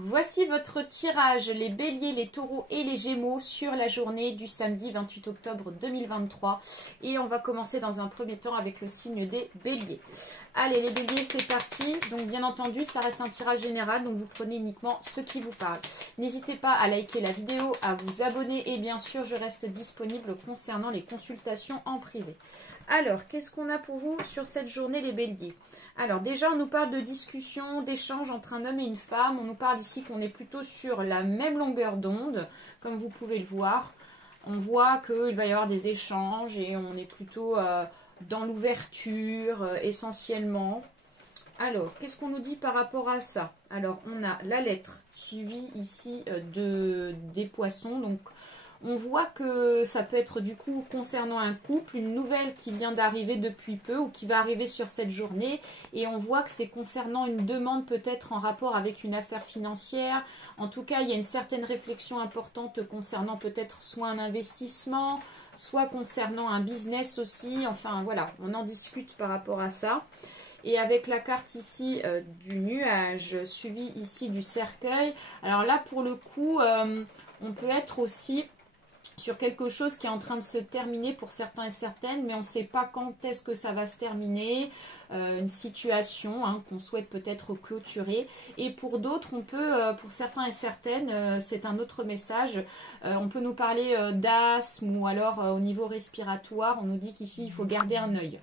Voici votre tirage, les béliers, les taureaux et les gémeaux sur la journée du samedi 28 octobre 2023. Et on va commencer dans un premier temps avec le signe des béliers. Allez les béliers, c'est parti. Donc bien entendu, ça reste un tirage général, donc vous prenez uniquement ce qui vous parle. N'hésitez pas à liker la vidéo, à vous abonner et bien sûr, je reste disponible concernant les consultations en privé. Alors, qu'est-ce qu'on a pour vous sur cette journée les béliers? Alors déjà, on nous parle de discussion, d'échange entre un homme et une femme. On nous parle ici qu'on est plutôt sur la même longueur d'onde, comme vous pouvez le voir. On voit qu'il va y avoir des échanges et on est plutôt dans l'ouverture essentiellement. Alors, qu'est-ce qu'on nous dit par rapport à ça? Alors, on a la lettre suivie ici des poissons. Donc, on voit que ça peut être du coup concernant un couple, une nouvelle qui vient d'arriver depuis peu ou qui va arriver sur cette journée. Et on voit que c'est concernant une demande peut-être en rapport avec une affaire financière. En tout cas, il y a une certaine réflexion importante concernant peut-être soit un investissement, soit concernant un business aussi. Enfin voilà, on en discute par rapport à ça. Et avec la carte ici du nuage, suivi ici du cercueil. Alors là, pour le coup, on peut être aussi sur quelque chose qui est en train de se terminer pour certains et certaines, mais on ne sait pas quand est-ce que ça va se terminer, une situation qu'on souhaite peut-être clôturer. Et pour d'autres, on peut, pour certains et certaines, c'est un autre message, on peut nous parler d'asthme ou alors au niveau respiratoire, on nous dit qu'ici il faut garder un œil.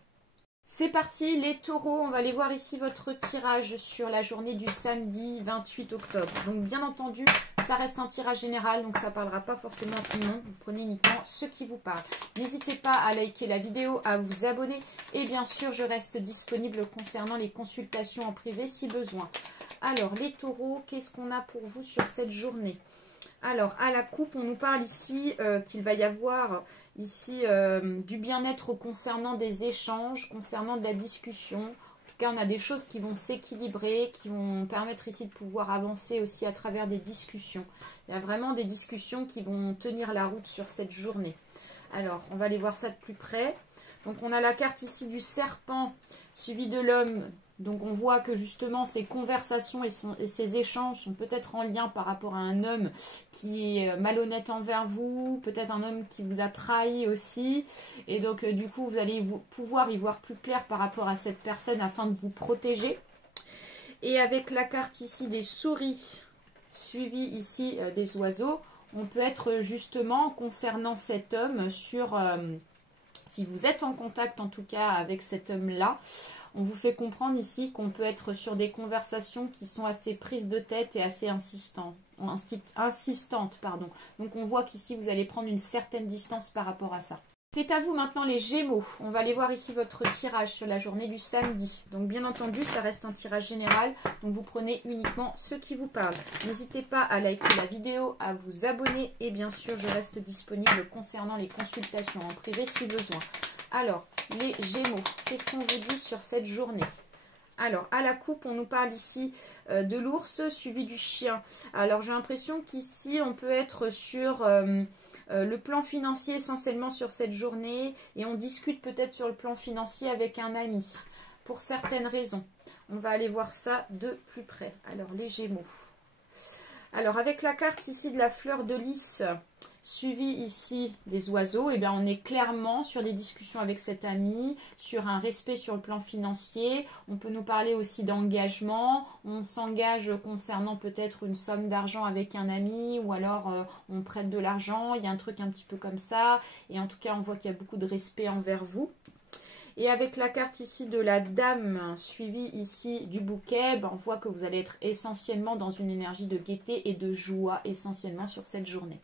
C'est parti les taureaux, on va aller voir ici votre tirage sur la journée du samedi 28 octobre. Donc bien entendu, ça reste un tirage général, donc ça ne parlera pas forcément à tout le monde. Vous prenez uniquement ce qui vous parle. N'hésitez pas à liker la vidéo, à vous abonner. Et bien sûr, je reste disponible concernant les consultations en privé si besoin. Alors les taureaux, qu'est-ce qu'on a pour vous sur cette journée? Alors à la coupe, on nous parle ici qu'il va y avoir ici du bien-être concernant des échanges, concernant de la discussion. En tout cas, on a des choses qui vont s'équilibrer, qui vont permettre ici de pouvoir avancer aussi à travers des discussions. Il y a vraiment des discussions qui vont tenir la route sur cette journée. Alors, on va aller voir ça de plus près. Donc, on a la carte ici du serpent suivi de l'homme. Donc, on voit que justement, ces conversations et ces échanges sont peut-être en lien par rapport à un homme qui est malhonnête envers vous, peut-être un homme qui vous a trahi aussi. Et donc, du coup, vous allez pouvoir y voir plus clair par rapport à cette personne afin de vous protéger. Et avec la carte ici des souris, suivie ici des oiseaux, on peut être justement concernant cet homme sur... si vous êtes en contact en tout cas avec cet homme-là, on vous fait comprendre ici qu'on peut être sur des conversations qui sont assez prises de tête et assez insistantes. Donc on voit qu'ici vous allez prendre une certaine distance par rapport à ça. C'est à vous maintenant les Gémeaux. On va aller voir ici votre tirage sur la journée du samedi. Donc bien entendu, ça reste un tirage général. Donc vous prenez uniquement ce qui vous parle. N'hésitez pas à liker la vidéo, à vous abonner. Et bien sûr, je reste disponible concernant les consultations en privé si besoin. Alors, les Gémeaux, qu'est-ce qu'on vous dit sur cette journée? Alors, à la coupe, on nous parle ici de l'ours suivi du chien. Alors, j'ai l'impression qu'ici, on peut être sur... le plan financier essentiellement sur cette journée et on discute peut-être sur le plan financier avec un ami pour certaines raisons. On va aller voir ça de plus près. Alors les Gémeaux. Alors avec la carte ici de la fleur de lys suivie ici des oiseaux, et bien on est clairement sur des discussions avec cet ami, sur un respect sur le plan financier. On peut nous parler aussi d'engagement. On s'engage concernant peut-être une somme d'argent avec un ami ou alors on prête de l'argent. Il y a un truc un petit peu comme ça. Et en tout cas, on voit qu'il y a beaucoup de respect envers vous. Et avec la carte ici de la dame, suivie ici du bouquet, on voit que vous allez être essentiellement dans une énergie de gaieté et de joie essentiellement sur cette journée.